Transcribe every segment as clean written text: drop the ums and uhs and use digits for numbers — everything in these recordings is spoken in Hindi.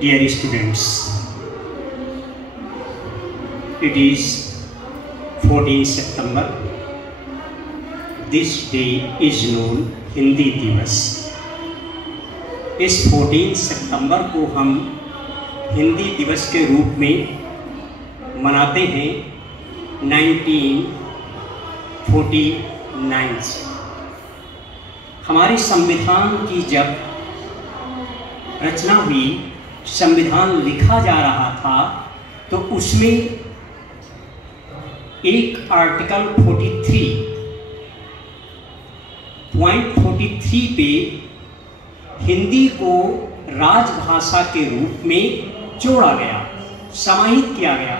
Dear students, it is 14 September. This day is known Hindi दिवस। इस 14 सितंबर को हम हिंदी दिवस के रूप में मनाते हैं 1949 से। हमारे संविधान की जब रचना हुई, संविधान लिखा जा रहा था, तो उसमें एक आर्टिकल 43.43 पे हिंदी को राजभाषा के रूप में जोड़ा गया, समाहित किया गया।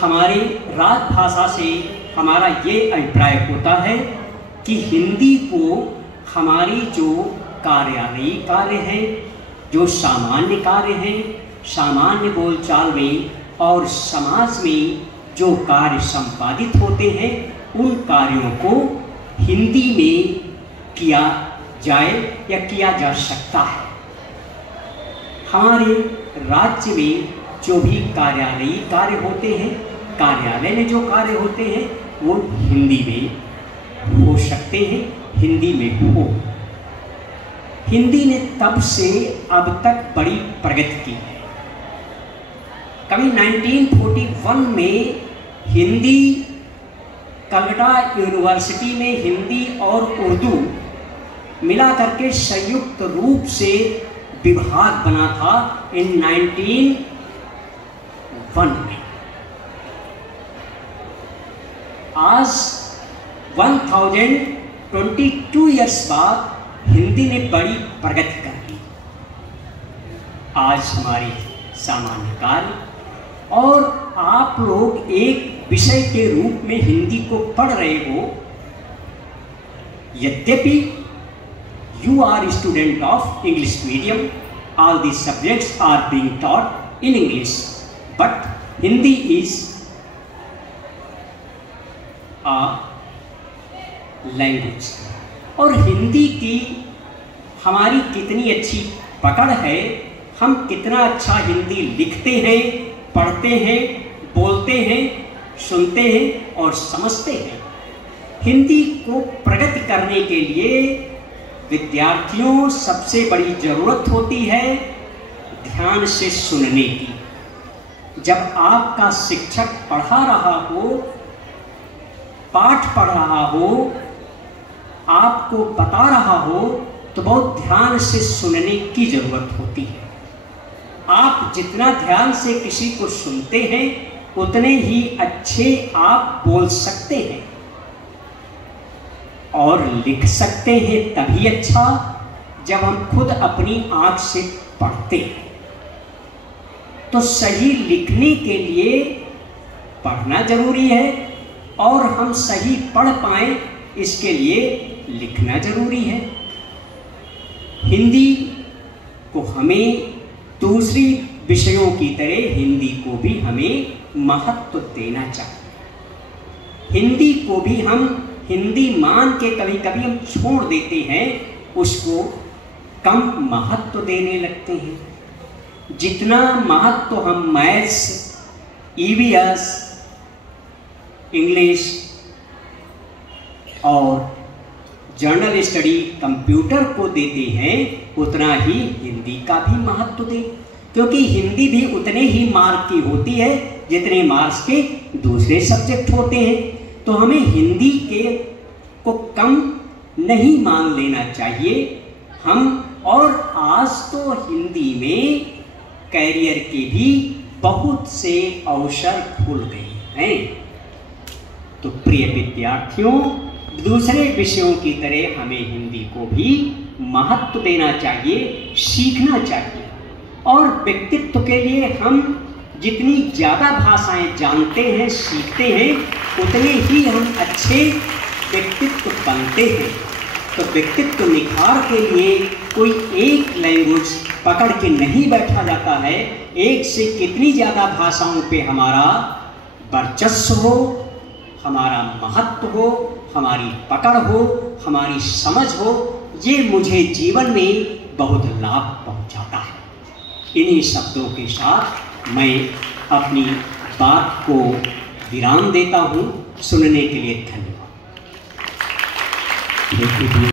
हमारे राजभाषा से हमारा ये अभिप्राय होता है कि हिंदी को हमारी जो कार्यालयी कार्य हैं, जो सामान्य कार्य हैं, सामान्य बोलचाल में और समाज में जो कार्य संपादित होते हैं, उन कार्यों को हिंदी में किया जाए या किया जा सकता है। हमारे राज्य में जो भी कार्यालयी कार्य होते हैं, कार्यालय में जो कार्य होते हैं, वो हिंदी में हो सकते हैं, हिंदी में हो। हिंदी ने तब से अब तक बड़ी प्रगति की है। कभी 1941 में हिंदी कलकत्ता यूनिवर्सिटी में हिंदी और उर्दू मिला करके संयुक्त रूप से विभाग बना था इन 1901 में। आज 1022 ईयर्स बाद हिंदी ने बड़ी प्रगति कर ली। आज हमारी सामान्य कार्य और आप लोग एक विषय के रूप में हिंदी को पढ़ रहे हो। यद्यपि you are a student of English medium, all these subjects are being taught in English, but Hindi is a language। और हिंदी की हमारी कितनी अच्छी पकड़ है, हम कितना अच्छा हिंदी लिखते हैं, पढ़ते हैं, बोलते हैं, सुनते हैं और समझते हैं। हिंदी को प्रगति करने के लिए विद्यार्थियों सबसे बड़ी ज़रूरत होती है ध्यान से सुनने की। जब आपका शिक्षक पढ़ा रहा हो, पाठ पढ़ रहा हो, आपको बता रहा हो, तो बहुत ध्यान से सुनने की ज़रूरत होती है। आप जितना ध्यान से किसी को सुनते हैं, उतने ही अच्छे आप बोल सकते हैं और लिख सकते हैं। तभी अच्छा जब हम खुद अपनी आँख से पढ़ते हैं। तो सही लिखने के लिए पढ़ना जरूरी है और हम सही पढ़ पाएं, इसके लिए लिखना जरूरी है। हिंदी को हमें दूसरी विषयों की तरह हिंदी को भी हमें महत्व देना चाहिए। हिंदी को भी हम हिंदी मान के कभी कभी हम छोड़ देते हैं, उसको कम महत्व देने लगते हैं। जितना महत्व हम मैथ्स, ईवीएस, इंग्लिश और जनरल स्टडी, कंप्यूटर को देते हैं, उतना ही हिंदी का भी महत्व दें, क्योंकि हिंदी भी उतने ही मार्क की होती है जितने मार्क्स के दूसरे सब्जेक्ट होते हैं। तो हमें हिंदी के को कम नहीं मान लेना चाहिए हम। और आज तो हिंदी में कैरियर के भी बहुत से अवसर खुल गए हैं। तो प्रिय विद्यार्थियों, दूसरे विषयों की तरह हमें हिंदी को भी महत्व देना चाहिए, सीखना चाहिए। और व्यक्तित्व के लिए हम जितनी ज़्यादा भाषाएं जानते हैं, सीखते हैं, उतने ही हम अच्छे व्यक्तित्व बनते हैं। तो व्यक्तित्व निखार के लिए कोई एक लैंग्वेज पकड़ के नहीं बैठा जाता है। एक से कितनी ज़्यादा भाषाओं पे हमारा वर्चस्व हो, हमारा महत्व हो, हमारी पकड़ हो, हमारी समझ हो, ये मुझे जीवन में बहुत लाभ पहुंचाता है। इन्हीं शब्दों के साथ मैं अपनी बात को विराम देता हूं। सुनने के लिए धन्यवाद।